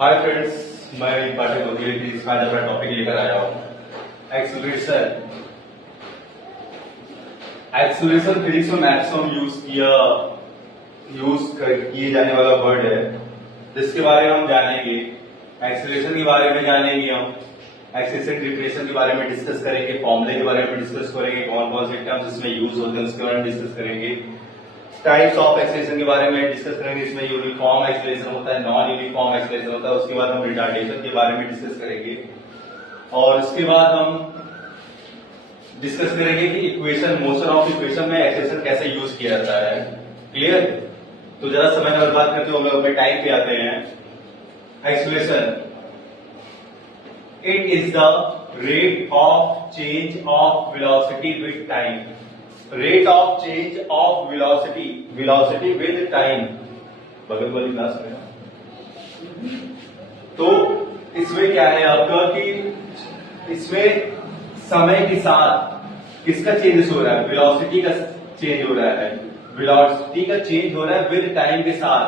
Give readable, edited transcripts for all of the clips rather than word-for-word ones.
Hi friends, मैं पाठक वजीर इसका आज अपना टॉपिक लेकर आया हूँ एक्सीलरेशन। एक्सीलरेशन फिजिक्स में मैक्सिमम यूज किए जाने वाला वर्ड है, जिसके बारे में हम जानेंगे। एक्सीलरेशन के बारे में जानेंगे, हम एक्सीलरेशन डिफिनेशन के बारे में डिस्कस करेंगे, फॉर्मूले के बारे में डिस्कस करेंगे, कौन कौन से टर्म्स इसमें यूज होते हैं उसके बारे में डिस्कस करेंगे। टाइप्स ऑफ एक्सीलरेशन के बारे में डिस्कस करेंगे, इसमें यूनिफॉर्म एक्सीलरेशन होता है, नॉन यूनिफॉर्म एक्सीलरेशन होता है। उसके बाद हम रिटार्डेशन के बारे में डिस्कस करेंगे और उसके बाद हम डिस्कस करेंगे कि इक्वेशन, मोशन ऑफ इक्वेशन में एक्सीलरेशन कैसे यूज किया जाता है। क्लियर? तो जरा समय बर्बाद करते हुए हम लोग अपने टाइप पे आते हैं। Acceleration it is the rate of change of velocity with time. Rate of change of velocity with time. बगल वाली क्लास में तो इसमें क्या है आपका कि इसमें समय के साथ किसका चेंजेस हो रहा है? वेलोसिटी का चेंज हो रहा है। वेलोसिटी का चेंज हो रहा है विद टाइम के साथ।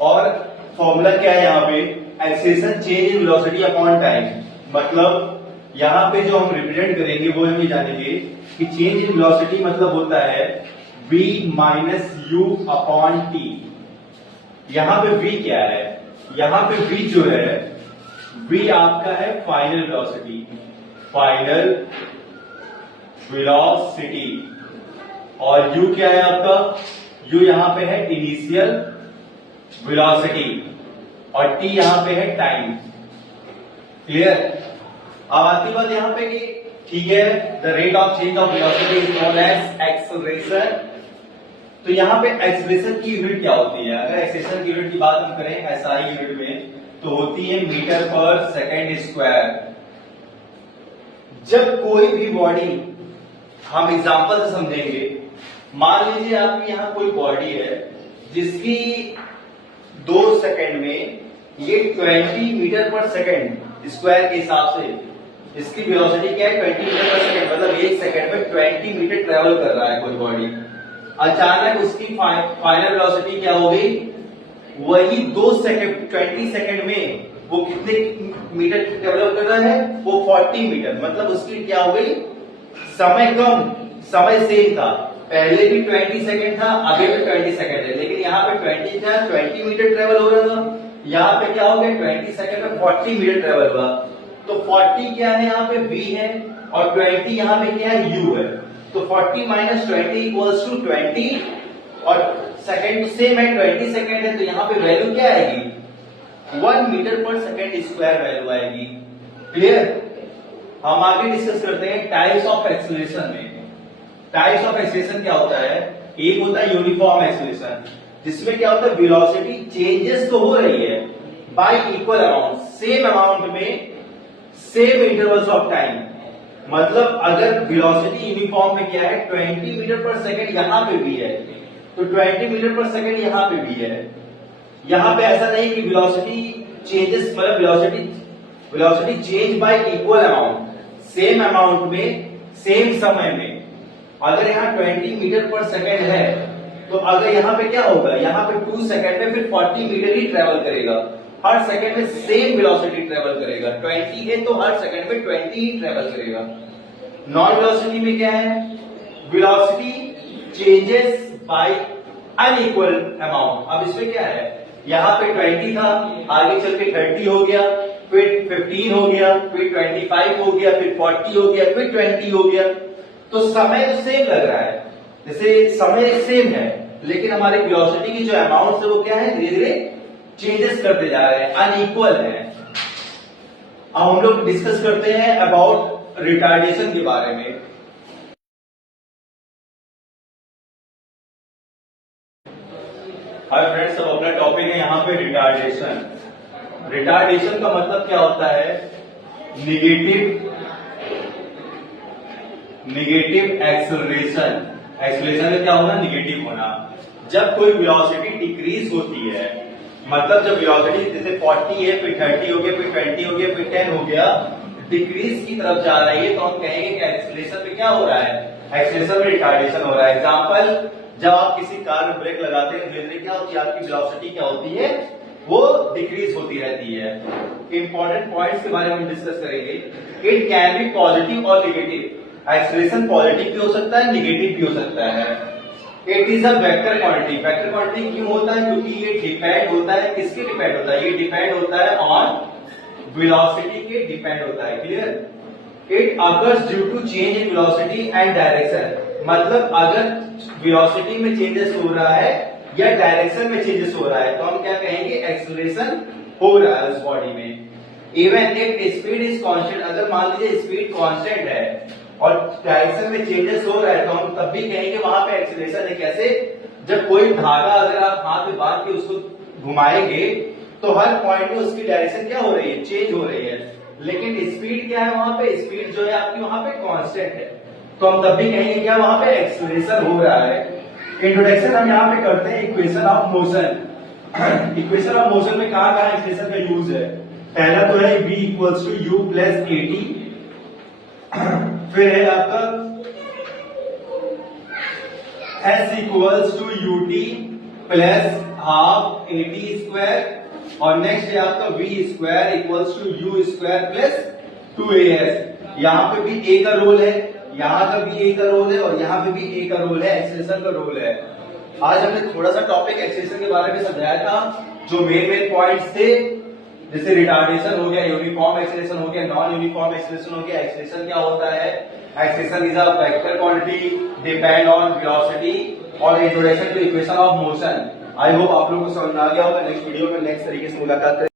और फॉर्मूला क्या है यहाँ पे? Acceleration change in velocity upon time. मतलब यहाँ पे जो हम रिप्रेजेंट करेंगे वो हम ये जानेंगे कि चेंज इन वेलोसिटी मतलब होता है v minus you upon T. यहां पे v क्या है? यहां पे v जो है, v आपका है फाइनल वेलोसिटी, और u क्या है आपका? u यहां पे है इनिशियल वेलोसिटी और t यहां पे है टाइम। क्लियर? अब आती बात यहां पे कि ठीक है, the rate of change of velocity is known as acceleration. तो यहाँ पे एक्सेलरेशन की यूनिट क्या होती है? अगर एक्सेलरेशन की यूनिट की बात हम करें एसआई यूनिट में, तो होती है मीटर पर सेकेंड स्क्वायर। जब कोई भी बॉडी, हम एग्जांपल से समझेंगे, मान लीजिए आपकी यहाँ कोई बॉडी है जिसकी 2 सेकेंड में ये 20 मीटर पर सेकेंड स्क्वायर के हिसाब से इसकी वेलोसिटी क्या है? 20 मीटर पर सेकेंड। मतलब 1 सेकेंड में 20 मीटर ट्रेवल कर रहा है कोई बॉडी। अचानक उसकी फाइनल वेलोसिटी क्या हो गई? वही 2 सेकेंड 20 सेकेंड में वो कितने मीटर ट्रेवल कर रहा है? वो 40 मीटर। मतलब उसकी क्या हो गई? समय कम, समय सेम था। पहले भी 20 सेकेंड था, अभी भी 20 सेकेंड है, लेकिन यहाँ पे 20 था, 20 मीटर ट्रेवल हो रहा था। यहाँ पे क्या हो गया? 20 सेकेंड में 40 मीटर ट्रेवल हुआ। तो 40 क्या है? यहाँ पे v है और 20 यहाँ पे क्या है? u है। तो 40 माइनस 20 इक्वल्स टू 20 और सेकेंड सेम है, 20 सेकेंड है, तो यहाँ पे वैल्यू क्या आएगी? 1 मीटर पर सेकेंड स्क्वायर वैल्यू आएगी। क्लियर? हम आगे डिस्कस करते हैं टाइप्स ऑफ एक्सीलरेशन में। टाइप्स ऑफ एक्सीलरेशन क्या होता है? एक होता है यूनिफॉर्म एक्सीलरेशन, जिसमें क्या होता है? वेलोसिटी चेंजेस तो हो रही है by equal amount, same amount में सेम इंटरवल्स ऑफ टाइम। मतलब अगर वेलोसिटी यूनिफॉर्म में क्या है? 20 मीटर पर सेकेंड यहां पे भी है, तो 20 मीटर पर सेकेंड यहां पे भी है। यहां पे ऐसा नहीं कि वेलोसिटी चेंजेस, मतलब velocity change bye equal amount, same amount में सेम समय में। अगर यहाँ 20 मीटर पर सेकेंड है, तो अगर यहाँ पे क्या होगा? यहाँ पे 2 सेकेंड में फिर 40 मीटर ही ट्रेवल करेगा। हर सेकेंड में सेम वेलोसिटी ट्रेवल करेगा। 20 है तो हर सेकेंड में 20 ही ट्रेवल करेगा। नॉन वेलोसिटी में क्या है? Velocity changes by unequal amount. अब इसमें क्या है? यहाँ पे 20 था, आगे चल के 30 हो गया, फिर 15 हो गया, फिर 25 हो गया, फिर 40 हो गया, फिर 20 हो गया। तो समय तो सेम लग रहा है, जैसे समय सेम है, लेकिन हमारे वेलोसिटी की जो अमाउंट है वो क्या है? धीरे धीरे चेंजेस करते जा रहे हैं, अनइक्वल है। अब हम लोग डिस्कस करते हैं अबाउट रिटार्डेशन के बारे में। हाय फ्रेंड्स, अब अपना टॉपिक है यहाँ पे रिटार्डेशन। रिटार्डेशन का मतलब क्या होता है? Negative acceleration. एक्सेलरेशन में क्या होना? निगेटिव होना। जब कोई वेलोसिटी डिक्रीज होती है, मतलब जब वेलोसिटी जैसे 40 है, फिर 30 हो गया, फिर 20 हो गया, फिर 10 हो गया, डिक्रीज की तरफ जा रही है, तो हम कहेंगे कि एक्सेलरेशन में क्या हो रहा है? एक्सेलरेशन में रिटार्डेशन हो रहा है। एग्जांपल, जब आप किसी कार में ब्रेक लगाते हैं, धीरे धीरे क्या होती है? आपकी वेलोसिटी क्या होती है? वो डिक्रीज होती रहती है। इंपॉर्टेंट पॉइंट्स के बारे में हम डिस्कस करेंगे। इट कैन बी पॉजिटिव और नेगेटिव। एक्सेलरेशन पॉजिटिव भी हो सकता है, नेगेटिव भी हो सकता है। It is a vector quantity. Vector quantity क्यों होता है? क्योंकि ये डिपेंड होता है, किसके डिपेंड होता है? ये डिपेंड होता है ऑन वेलोसिटी के डिपेंड होता है। Clear? It occurs due to change in velocity and direction. मतलब अगर वेलोसिटी में चेंजेस हो रहा है या डायरेक्शन में चेंजेस हो रहा है तो हम क्या कहेंगे? एक्सेलरेशन हो रहा है उस बॉडी में। Even if speed is constant, अगर मान लीजिए स्पीड कांस्टेंट है और डायरेक्शन में चेंजेस हो रहा है तो हम तब भी कहेंगे वहां पे एक्सेलरेशन है। कैसे? जब कोई धागा अगर आप हाथ में बांध के उसको घुमाएंगे तो हर पॉइंट में उसकी डायरेक्शन क्या हो रही है? चेंज हो रही है। लेकिन स्पीड क्या है वहां पे? स्पीड जो है आपकी वहां पे कांस्टेंट है, तो हम तब भी कहेंगे क्या वहां पे एक्सेलरेशन हो रहा है। इंट्रोडक्शन हम यहाँ पे करते हैं equation of motion. Equation of motion में कहां कहां एक्सेलरेशन का यूज है? पहला तो है v equals to U plus A T, फिर है आपका s equals to U T plus half A T square, और नेक्स्ट है आपका v square equals to U square plus 2as। यहाँ पे भी a का रोल है, यहाँ का भी a का रोल है और यहाँ पे भी a का रोल है, एक्सेलरेशन का रोल है। आज हमने थोड़ा सा टॉपिक एक्सेलरेशन के बारे में समझाया था, जो मेन पॉइंट्स थे, जैसे रिटार्डेशन हो गया, यूनिफॉर्म एक्सेलरेशन हो गया, नॉन यूनिफॉर्म एक्सेलरेशन हो गया। एक्सेलरेशन क्या होता है? Acceleration is a vector quantity, depend on velocity, और introduction to equation of motion. I hope आप लोगों को समझ आ गया होगा। नेक्स्ट वीडियो में नेक्स्ट तरीके से मुलाकात करेंगे।